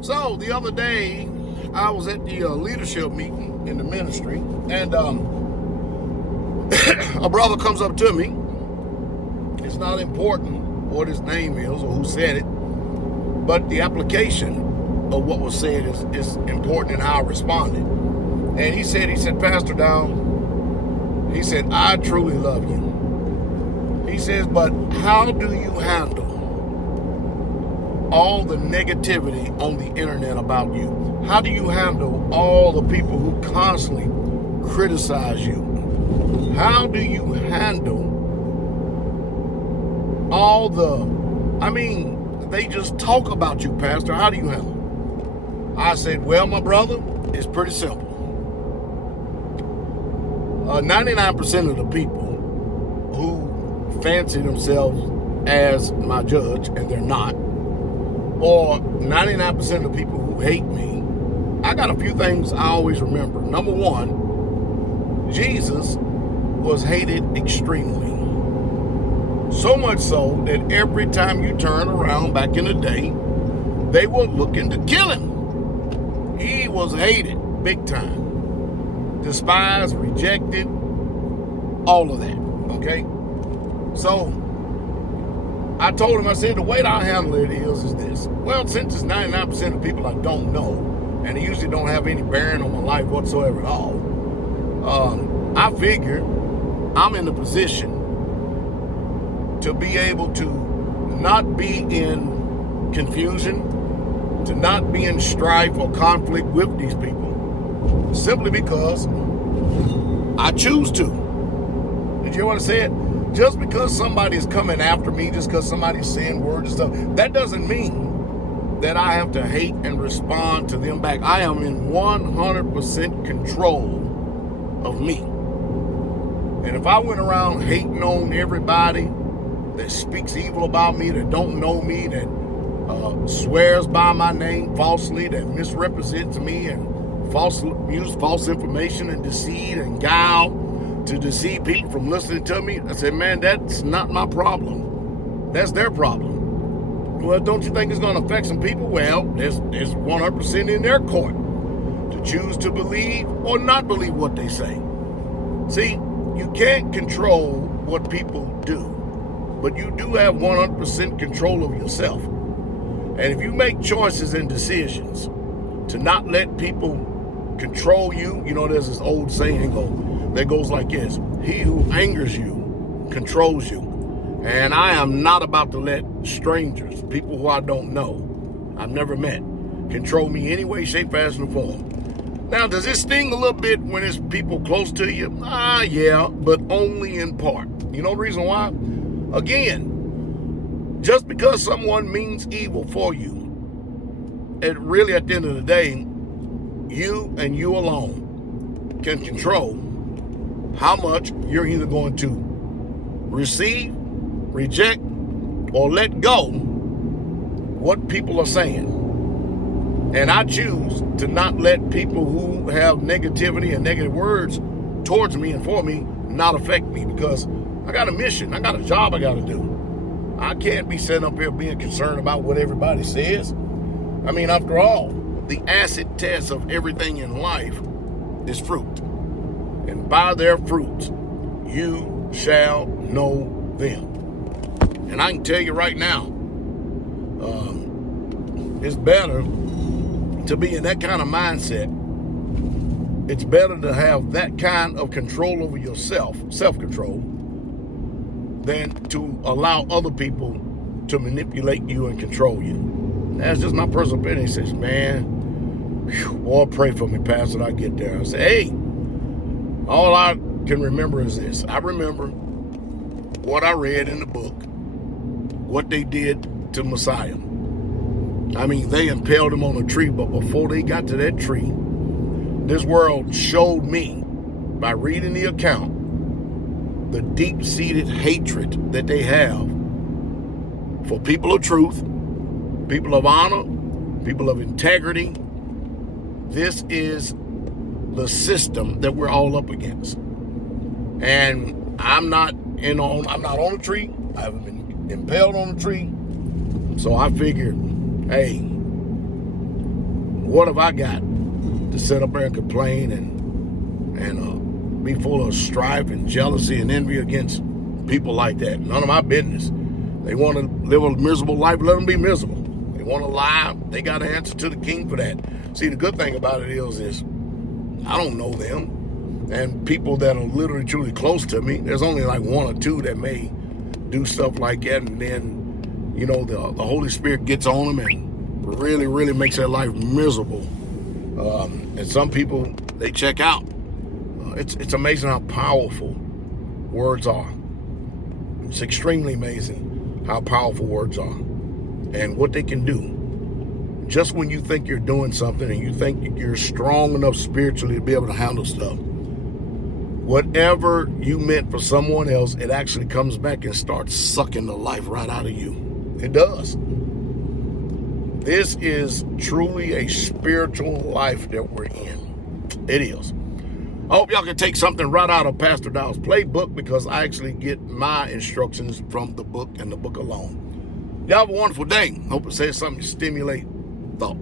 So the other day, I was at the leadership meeting in the ministry, and a brother comes up to me. It's not important what his name is or who said it, but the application of what was said is important in how I responded. And he said, Pastor Dowell, he said, I truly love you. He says, but how do you handle all the negativity on the internet about you? How do you handle all the people who constantly criticize you? How do you handle all they just talk about you, Pastor? How do you handle it? I said, well, my brother, it's pretty simple. 99% of the people who fancy themselves as my judge, and they're not, or 99% of the people who hate me, I got a few things I always remember. Number one, Jesus was hated extremely. So much so that every time you turn around back in the day, they were looking to kill him. He was hated big time. Despised, rejected, all of that, okay? So I told him, I said, the way that I handle it is this. Well, since it's 99% of people I don't know, and they usually don't have any bearing on my life whatsoever at all, I figure I'm in a position to be able to not be in confusion, to not be in strife or conflict with these people, simply because I choose to. Did you hear what I said? Just because somebody is coming after me, just because somebody's saying words and stuff, that doesn't mean that I have to hate and respond to them back. I am in 100% control of me. And if I went around hating on everybody that speaks evil about me, that don't know me, that swears by my name falsely, that misrepresents me and use false information and deceit and guile to deceive people from listening to me, I said, man, that's not my problem. That's their problem. Well, don't you think it's going to affect some people? Well, it's 100% in their court to choose to believe or not believe what they say. See, you can't control what people do, but you do have 100% control of yourself. And if you make choices and decisions to not let people control you, you know, there's this old saying that goes like this: he who angers you controls you. And I am not about to let strangers, people who I don't know, I've never met, control me any way, shape, fashion, or form. Now, does it sting a little bit when it's people close to you? Yeah, but only in part. You know the reason why? Again, just because someone means evil for you, it really, at the end of the day, you and you alone can control how much you're either going to receive, reject, or let go what people are saying. And I choose to not let people who have negativity and negative words towards me and for me not affect me, because I got a mission, I got a job I got to do. I can't be sitting up here being concerned about what everybody says. I mean, after all, the acid test of everything in life is fruit. And by their fruits, you shall know them. And I can tell you right now, it's better to be in that kind of mindset. It's better to have that kind of control over yourself, self-control, than to allow other people to manipulate you and control you. That's just my personal opinion. He says, man, boy, pray for me, Pastor, till I get there. I say, hey, all I can remember is this. I remember what I read in the book, what they did to Messiah. I mean, they impaled him on a tree, but before they got to that tree, this world showed me, by reading the account, the deep-seated hatred that they have for people of truth, people of honor, people of integrity. This is the system that we're all up against. And I'm not on a tree. I haven't been impaled on a tree. So I figured, hey, what have I got to sit up there and complain and be full of strife and jealousy and envy against people like that? None of my business. They want to live a miserable life, let them be miserable. They want to lie, they got to answer to the king for that. See, the good thing about it is I don't know them. And people that are literally truly close to me, there's only like one or two that may do stuff like that, and then, you know, the Holy Spirit gets on them and really, really makes their life miserable. And some people, they check out. It's amazing how powerful words are. It's extremely amazing how powerful words are and what they can do. Just when you think you're doing something and you think you're strong enough spiritually to be able to handle stuff, whatever you meant for someone else, it actually comes back and starts sucking the life right out of you. It does. This is truly a spiritual life that we're in. It is. I hope y'all can take something right out of Pastor Dowell's playbook, because I actually get my instructions from the book and the book alone. Y'all have a wonderful day. Hope it says something to stimulate thought.